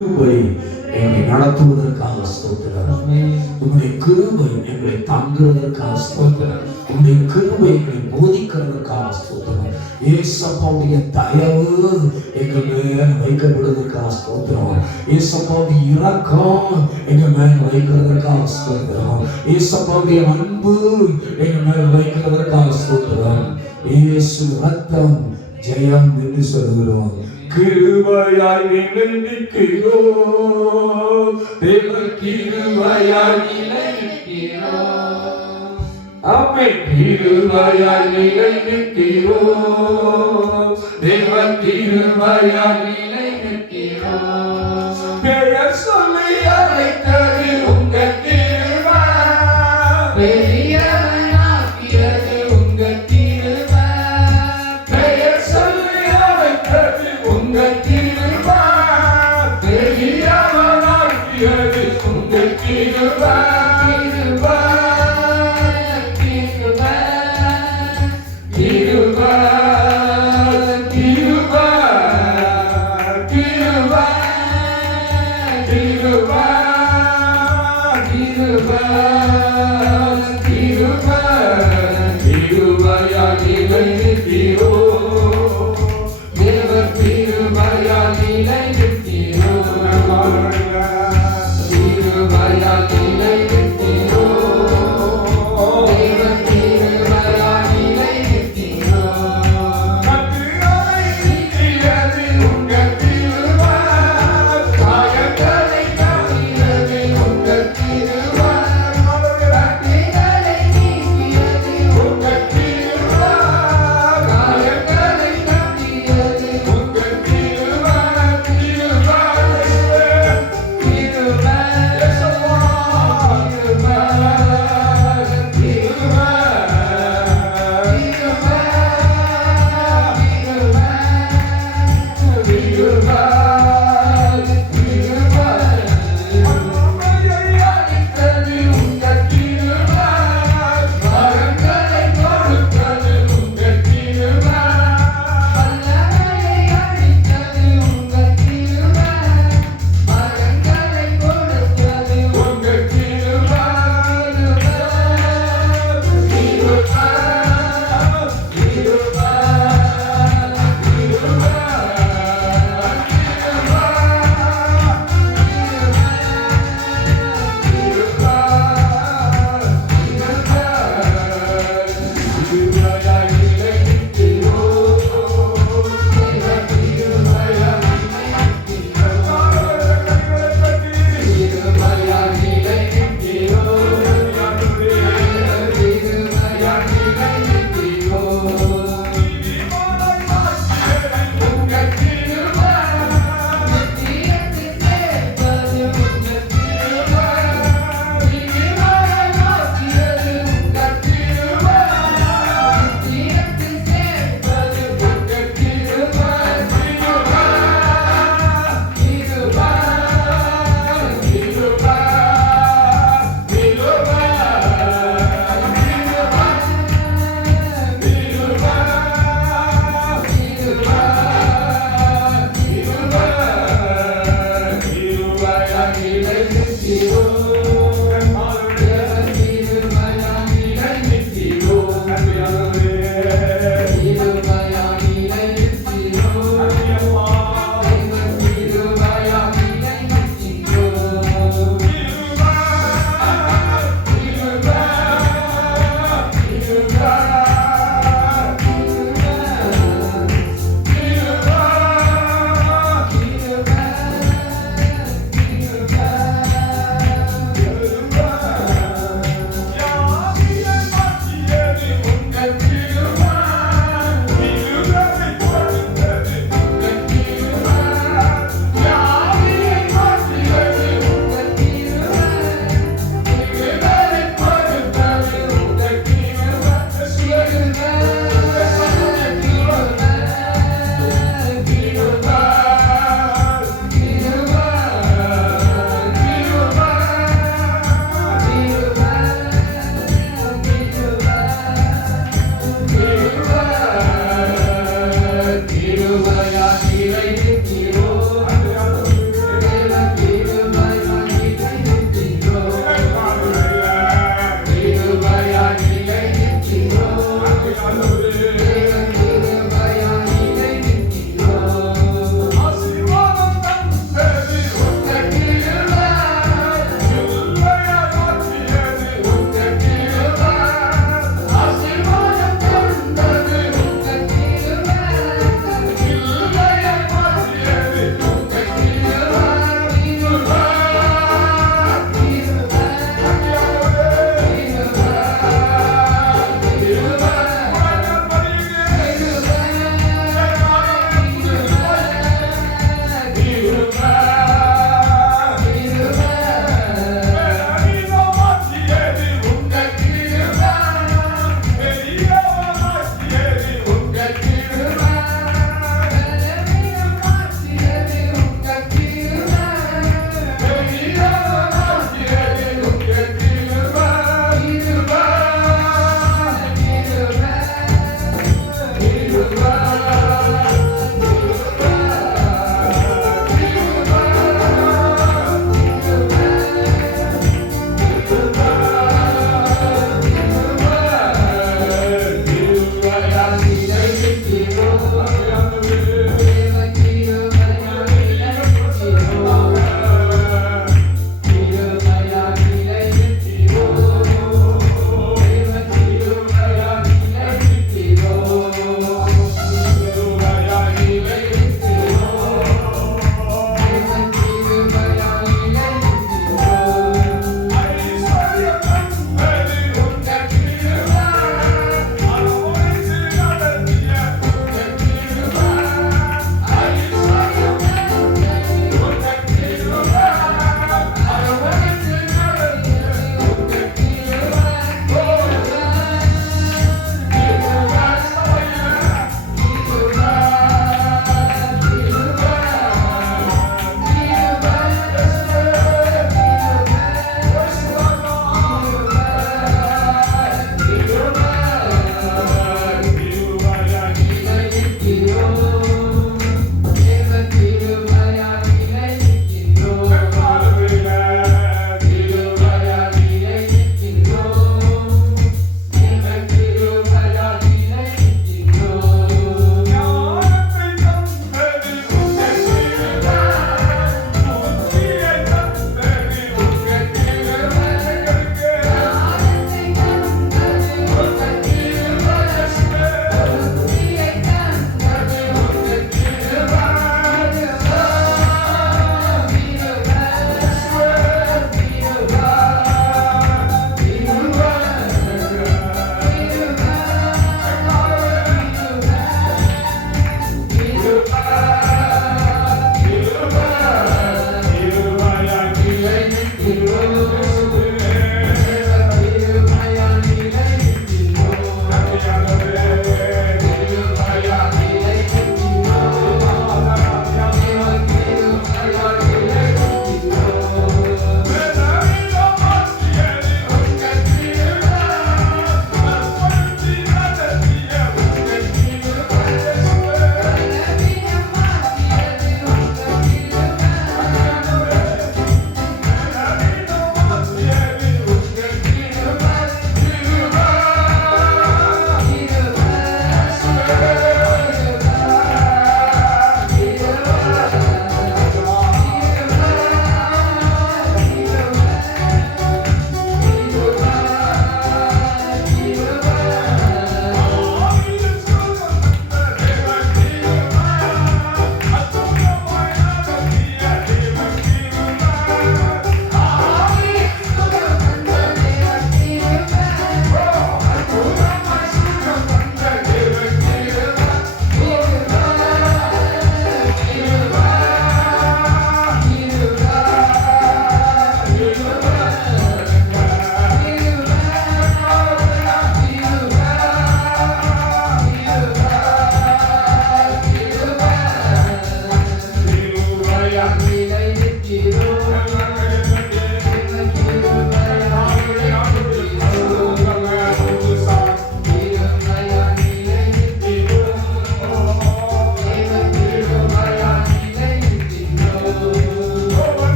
கிருபை எங்களை நடத்துவதற்காக ஸ்தோத்திரம். உங்களுடைய கிருபை எங்களை தாங்குவதற்காக ஸ்தோத்திரம். உங்களுடைய கிருபை எங்களை போதிக்கிறதற்காக ஸ்தோத்திரம். இயேசுவுடைய தயவு எங்கள் மேல் வைக்கப்படுவதற்காக ஸ்தோத்திரம். இயேசுவுடைய இரக்கம் எங்கள் மேல் வைக்கிறதற்காக ஸ்தோத்திரம். இயேசுவுடைய அன்பு எங்கள் மேல் வைக்கிறதற்காக ஸ்தோத்திரம். இயேசு ரத்தம் ஜெயம் என்று சொல்கிறோம். கிருபையாய் நிலைநிற்கிறோம், தேவ கிருபையாய் நிலைநிற்கிறோம். ஆமென். கிருபையாய் நிலைநிற்கிறோம், தேவ கிருபையாய் நிலைநிற்கிறோம். பெயர் சொல்லி அழைத்தது உங்கள் கிருபை, பெரியவனாக்கியது உங்கள் கிருபை. பெயர் சொல்லி அழைத்தது உங்கள் கிருபை, பெரியவனாக்கியது உங்கள் கிருபை.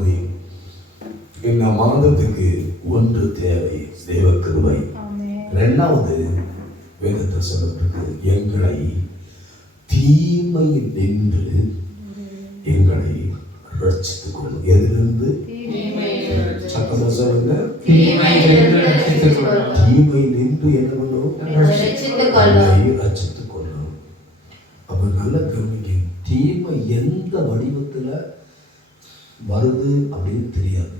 சகோதரி, இந்த மாதத்துக்கு ஒன்று தேவை, தேவ கிருபை. இரண்டாவது வேதத்தில் சொல்லப்பட்டது, எங்களை தீமையில் நின்று எங்களை ரட்சித்துக் கொள்ளும். எதிலிருந்து? சத்தமா சொல்லுங்க. தீமை நின்று என்ன பண்ணும்? ரட்சித்துக் கொள்ளும். அப்ப நல்ல கவனிக்க, தீமை எந்த வடிவத்துல வருது அப்படின்னு தெரியாது.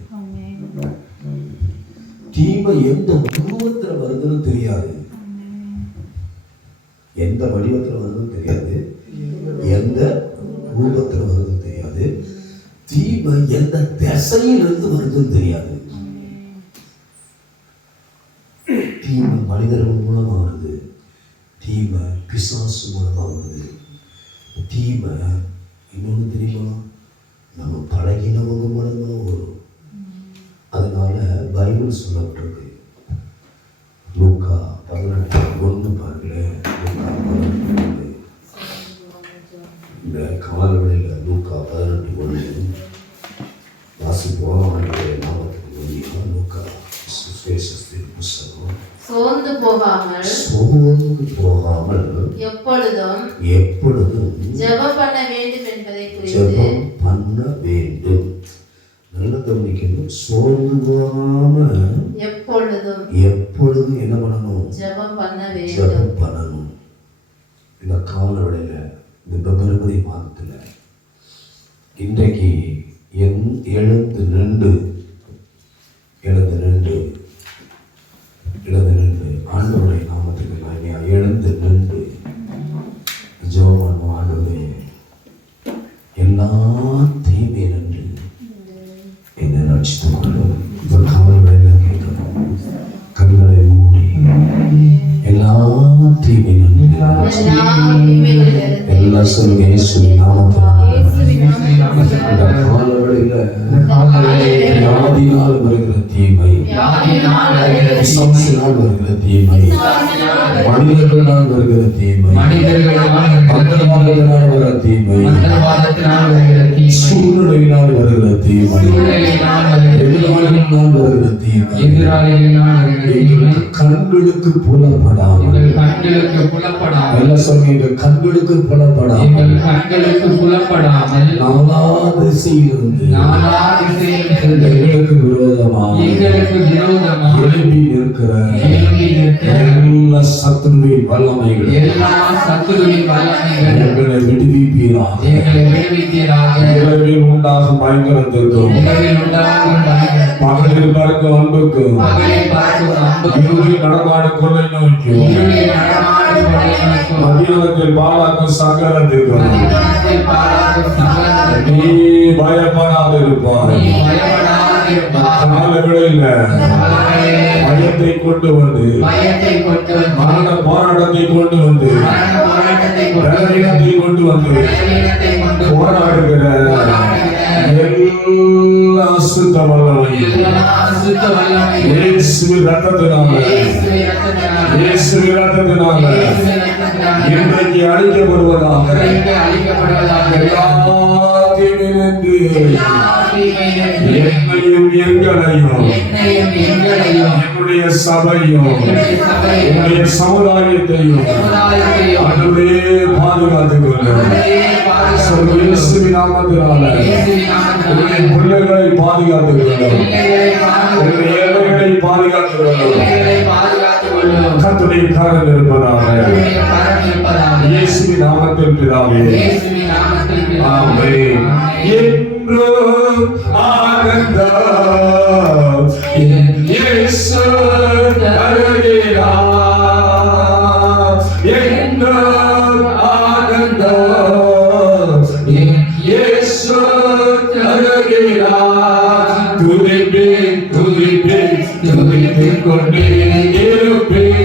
தீமை எந்த உருவத்துல வருதுன்னு தெரியாது. எந்த வடிவத்தில் வருதுன்னு தெரியாது, எந்த ரூபத்தில் வருதுன்னு தெரியாது, தீமை எந்த திசையிலிருந்து வருதுன்னு தெரியாது. தீமை மனிதர்கள் மூலமா வருது, தீமை பிசாசு மூலமா வருது, தீமை இன்னொன்று தெரியுமா, நம்ம பழகினவங்க மூலமா வரும். அதனால பைபிள் சொல்லப்பட்டிருக்கு, லூக்கா 18:1 பாருங்களேன். இந்த காலவெளியில் லூக்கா 18:1 வாசிப்போம். நாமத்துக்கு வழியாக லூக்கா புஸ்தகம். சோர்ந்து போகாமல் எப்பொழுதும் ஜெபம் பண்ண வேண்டும் என்பதை ஜெபம் பண்ண வேண்டும். நல்ல கவனிக்கணும். சோர்ந்து போகாம எப்பொழுதும் என்ன பண்ணணும்? ஜெபம் பண்ணணும். இந்த காலவெளியில, இந்த பிப்ரவரி மாதத்துல இன்றைக்கு எழுந்து நின்று ஆண்டவருடைய நாமத்துக்கு எழுந்து நின்று ஜெபம் ஆண்டவரே, எல்லா தீமை நின்று என்னை ரட்சித்துக் கொள்ளும். இந்த காலவெளியில கேட்கணும், கண்களை மூடி எல்லா தீமை நின்று எல்லா சொல்லுங்க இயேசுவின் நாமத்தினால் வருகிற தீமை, பிசாசினால் வருகிற தீமை, மனிதர்களால் வருகிற தீமை, மந்திரவாதத்தினால் வருகிற தீமை, சூழ்நிலையினால் வருகிற தீமை, எதிராளிகளினால் வருகிற தீமை, கண்களுக்கு புலப்படாமல், எல்லாம் சொல்லுங்க, கண்களுக்கு புலப்படாமல் நாலா திசையிலிருந்து எங்களுக்கு விரோதமாக எழுப்பி நிற்கிற எல்லா சத்துருவின் வல்லமைகள் எங்களை விடுவிப்பீராக. இரவில் உண்டாகும் பயங்கரத்திற்கும் பகலில் பார்க்கும் அன்புக்கும் இருளில் நடமாடும் கொள்ளை நோய்க்கும் மதியானத்தில் பாலாக்கும் சகலத்திற்கும் நீ பயப்படாதிருப்பாய். காலங்களில் பயத்தை கொண்டு வந்து, மரண போராட்டத்தை கொண்டு வந்து, பலவீனத்தை கொண்டு வந்து போராடுகிற எல்லா அசுத்த வல்லமையும் இயேசுவின் இரத்தத்தினால இன்றைக்கு அழிக்கப்படுவதாக. என்னையும் எங்களையும் என்னுடைய சபையும் என்னுடைய சமுதாயத்தையும் அதுவே பாதுகாத்துக் கொள்ளும். இயேசுவின் நாமத்தினால உங்களுடைய பிள்ளைகளை பாதுகாத்துக் கொள்ளும், உங்களுடைய ஏழைகளை பாதுகாத்துக் கொள்ளும். கர்த்தருடைய கரம் இருப்பதாக. இயேசுவின் நாமத்தில் பிதாவே, ஆமென். என்றும் ஆனந்தம் இயேசு தருகிறார். என்றும் ஆனந்தம் இயேசு தருகிறார். துதிப்பேன் துதித்துக் கொண்டே இருப்பேன்.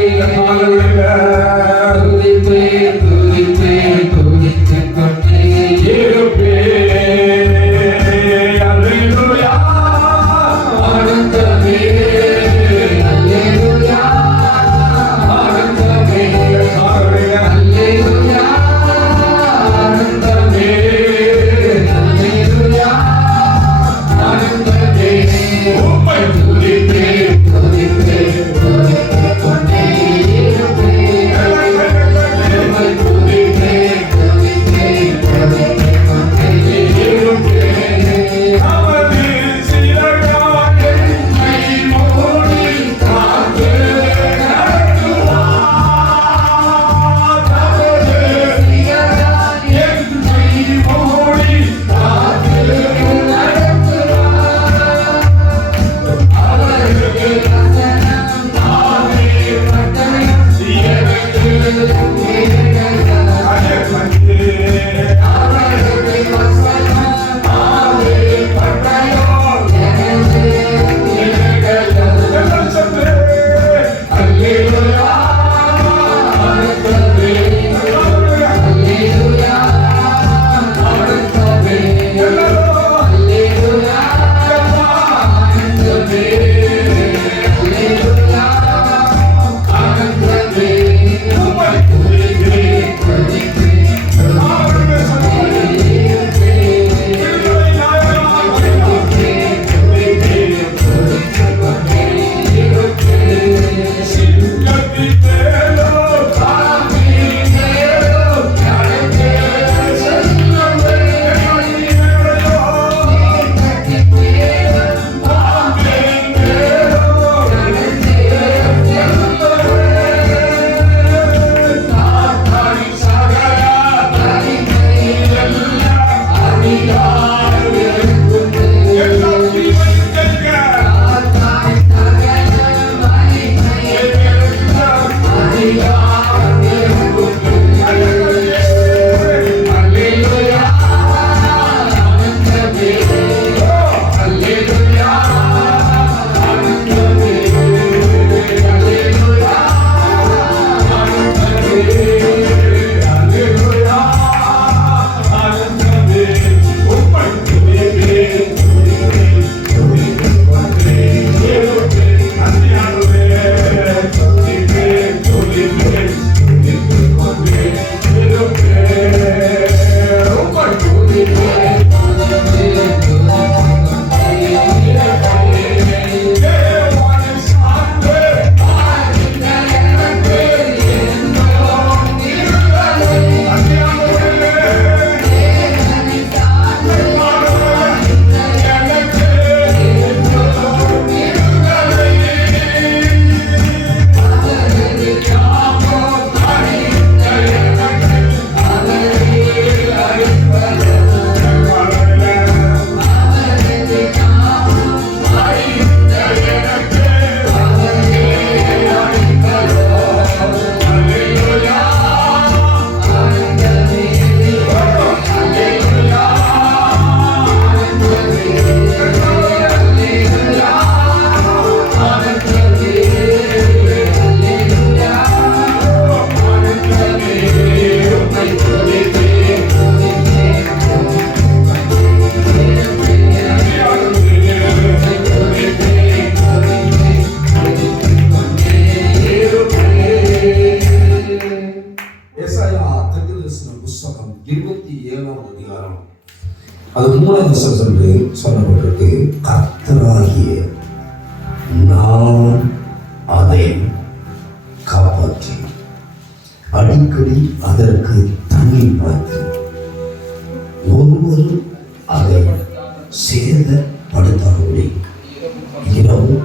இரவும்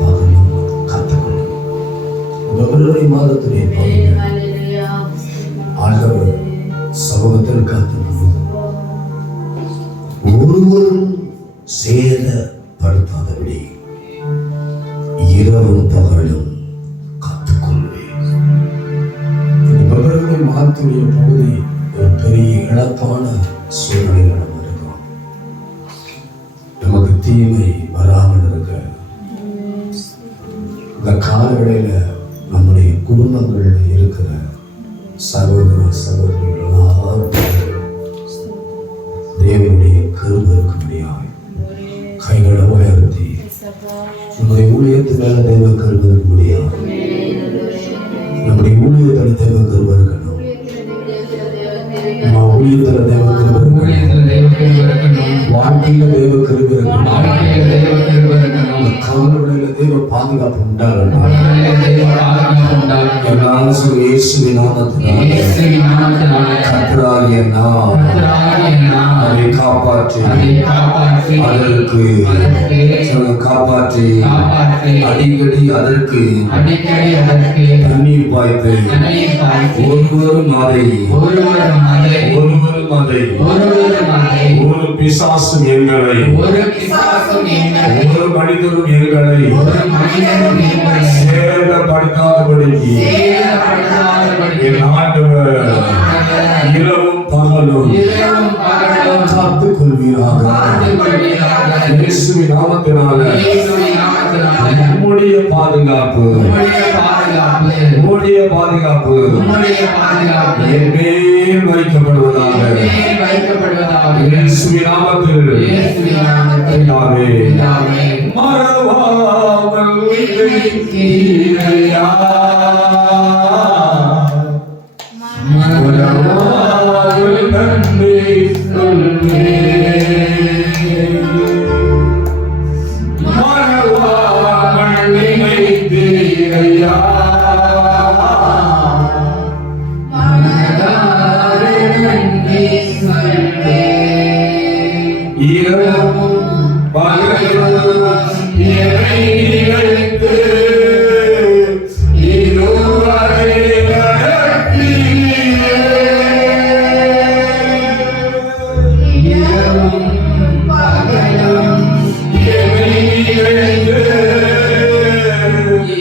பகலும் காத்துக்கொள்ளும். பிப்ரவரி மாதத்துடைய பகுதியில் ஹalleluya. ஆண்டவர் சமூகத்தில் காத்துக்கொள்ளும். ஒருவரும் சேதப்படுத்தாதபடி இரவும் பகலும் காத்துக்கொள்வேன். பிப்ரவரி மாதத்துடைய பகுதி ஒரு பெரிய இழப்பான சூழ்நிலையில் நம்ம இருக்கோம். நமக்கு தீமை வராமல் இருக்க இந்த காலவெளியில நம்முடைய குடும்பங்களில் இருக்கிற சகோதர சகோதரிகள் எல்லாரும் தேவனுடைய கிருபை இருக்கும்படியாய் கைகளை உயர்த்தி நம்முடைய ஊழியத்து மேல தேவ கிருபை இருக்கும்படியாய் நம்முடைய ஊழியத்தில் தேவ கிருபை இருக்கணும். நம்ம ஊழியத்தில் தேவ கிருபை இருக்கணும். வாழ்க்கையில தேவ கிருபை இருக்கணும். காலவெளியில தேவ பாதுகாப்பு உண்டாகணும். எல்லாரும் சொல்லி இயேசுவின் நாமத்தினாலே கர்த்தராகிய நான் அதை காப்பாற்றி அதற்கு காப்பாற்றி அடிக்கடி அதற்கு தண்ணீர் பாய்த்து ஒருவரும் அதை ஒரு பிசாசும் எங்களை ஒரு மனிதரும் எங்களை சேதப்படுத்தாதபடிக்கு என் ஆண்டவர் இரவும் பகலும் காத்துக் கொள்வீராக. இயேசுவின் நாமத்தினால உம்முடைய பாதுகாப்பு என் மேல் வைக்கப்படுவதாக. இயேசுவின் நாமத்தில் பிதாவே. மறவாமல் இருக்கிறையா, மறவாமல் நன்றி சொல்வேன். மறவாமல் நினைத்தீரையா, இரவும் பகலும் என்னை நினைத்து இதுவரை நடத்தினீரே. இரவும் பகலும் என்னை நினைத்து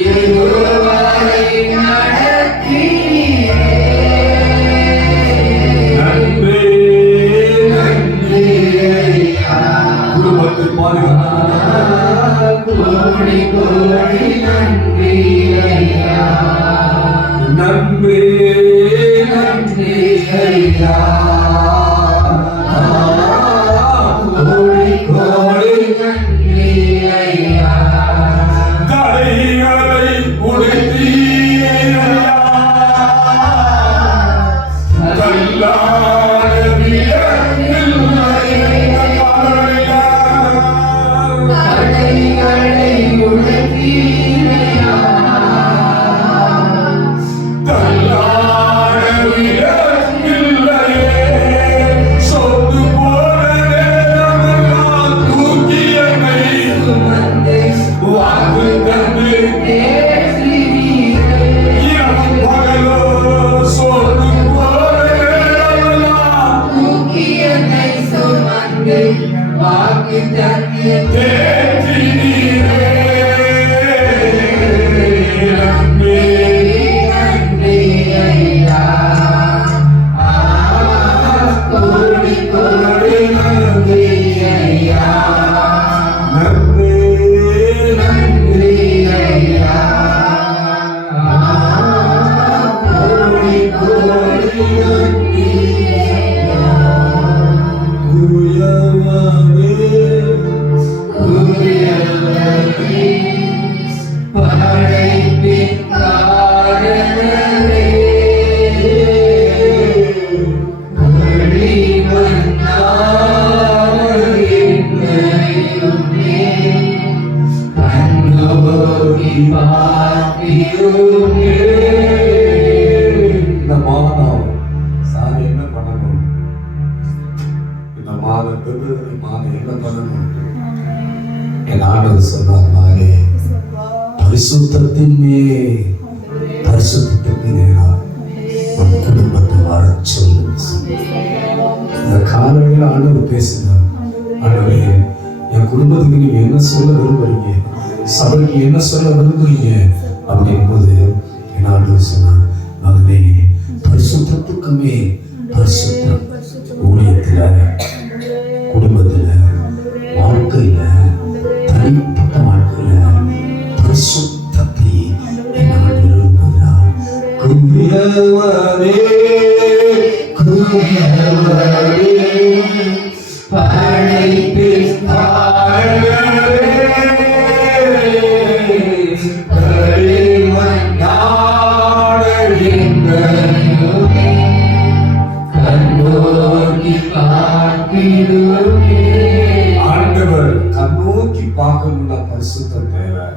இதுவரை நடத்தினீரே. நன்றி நன்றி ஐயா. குடும்பத்தை கோடி கோடி நன்றி ஐயா. நன்றி நன்றி ஐயா. கோடி கோடி நன்றி ஐயா. தடைகளை உடைத்தீரையா, கல்லாத தடைகளை உடைத்தீரையா, தள்ளாட விடவில்லையே. சொத்து போன நேரமெல்லாம் தூக்கி என்னை சுமந்து வாக்கு தந்து இரவும் பகலோ சொத்து போன நேரமெல்லாம் தூக்கி என்னை சுமந்து வாக்கு தந்து தேற்றினீரே. நன்றி நன்றி ஐயா. கோடி கோடி நன்றி ஐயா. நன்றி நன்றி ஐயா. கோடி கோடி நன்றி ஐயா. குயவனே குயவனே படைப்பின் காரணரே, வழிவந்தார் என்னையுமே கண்ணோக்கி பார்த்திருமே. இந்த மாதம் சார் என்ன பண்ணணும்? இந்த மாதம் பிப்ரவரி மாதம் என்ன பண்ணணும்? என் ஆண்டவர் சொன்னார் மகனே, பரிசுத்தத்தின் மேல் பரிசுத்தத்துக்கு நேராக உன் குடும்பத்தை வரச் சொல்லு. இந்த காலையில் ஆண்டவர் பேசினார். ஆண்டவரே, என் குடும்பத்துக்கு நீங்க என்ன சொல்ல விரும்புறீங்க, சபைக்கு என்ன சொல்ல விரும்புறீங்க அப்படின் போது என் ஆண்டவர் சொன்னார், மகனே, பரிசுத்தத்துக்கு மேல் பரிசுத்தம். ஊழியத்துல, குடும்பத்துல, வாழ்க்கையில, தனிப்பட்ட வாழ்க்கையில பரிசுத்தத்தை என் ஆண்டவர் விரும்புகிறார். குயவரே, குயவரே, படைப்பின் தாழவே, கரிமண் நாடெங்களையுமே கண்ணோக்கி பார்த்திடுமே. ஆண்டவர் கண்ணோக்கி பார்க்கணும்னா பரிசுத்தம் தேவை.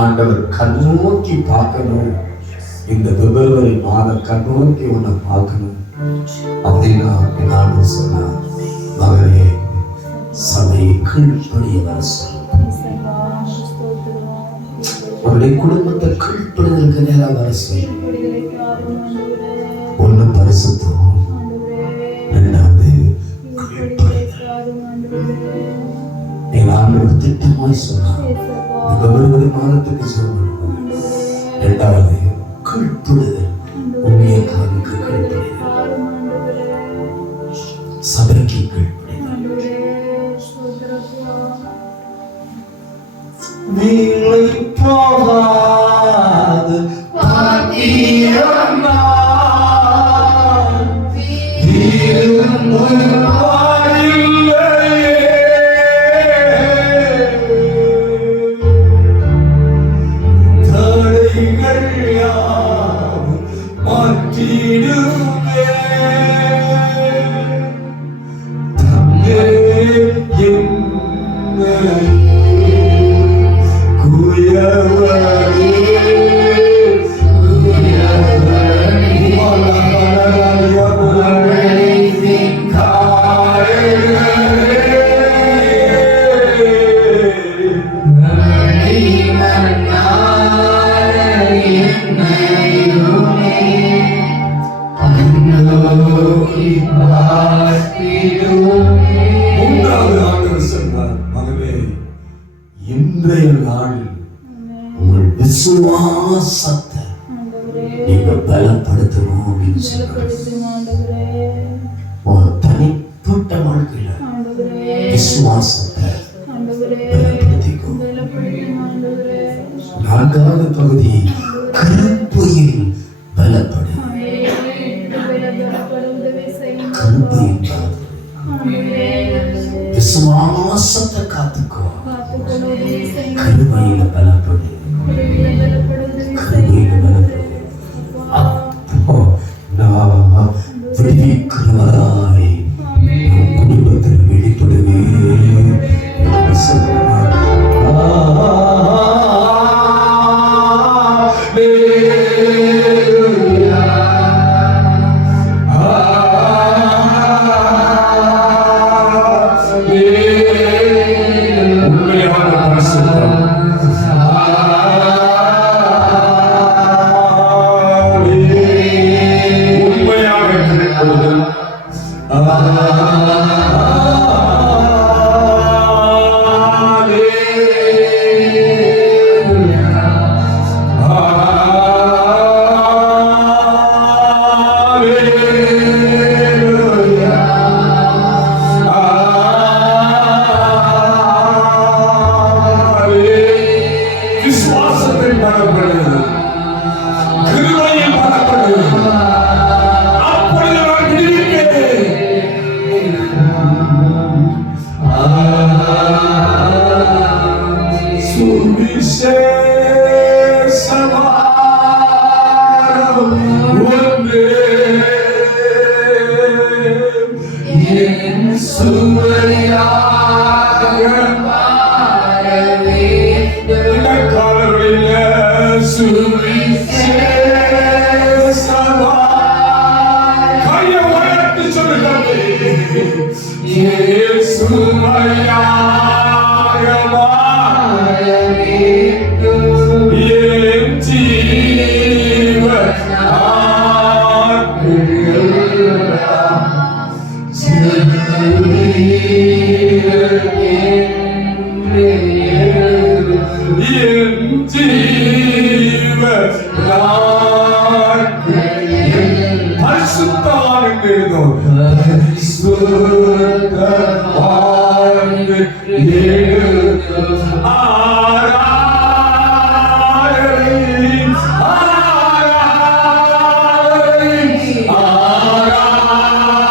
ஆண்டவர் கண்ணோக்கி பார்க்கணும். இந்த பிப்ரவரி மாதம் கண்ணோக்கி உன்னை பார்க்கணும் அப்படின்னா என் ஆண்டவர் சொன்னார், மகனே, சபையை கீழ்ப்படிய வர சொல்லு. உன்னுடைய குடும்பத்தை கீழ்ப்படுதலுக்கு நேராக வர சொல்லு. ஒண்ணு பரிசுத்தம், இரண்டாவது கீழ்ப்படிதல். என் ஆண்டவர் திட்டமாய் சொன்னார், இந்த பிப்ரவரி மாதத்துக்கு சொல்லுவாங்க. இரண்டாவது கீழ்ப்படுதல், ஊழியக்காரனுக்கு கீழ்ப்படிதல், சபைக்கு கீழ்ப்படிதல். வீணை போகாது பாத்திரம் நான் திரும்புவாரில்லையே. தடைகள் யாவும் மாற்றிடுமே. தங்கே என்னை குயவரே, மூன்றாவது ஆண்டவர் சொன்னார், மகனே, இன்றைய நாளில் உங்கள் விசுவாசத்தை நீங்க பலப்படுத்தணும் அப்படின்னு சொன்னார். ஒரு தனிப்பட்ட வாழ்க்கையில விசுவாசத்தை பலப்படுத்திக்கும். நான்காவது பகுதி, கிருபையில் பலப்படு. கிருபையில் பலப்படு. விசுவாசத்தை காத்துக்கோ. கிருபையில பலப்படு. கிருபையில பலப்படு. அப்போ நான் விடுவிக்கிறவராய் உன் குடும்பத்தில் வெளிப்படுவேன். Yesu Maria என் ஜீவ நாட்களில் பரிசுத்தவான் என்று எழுதும். பரிசுத்த வாழ்வு எழுதும். ஆராதனை, ஆராதனை, ஆராதனை, ஆராதனை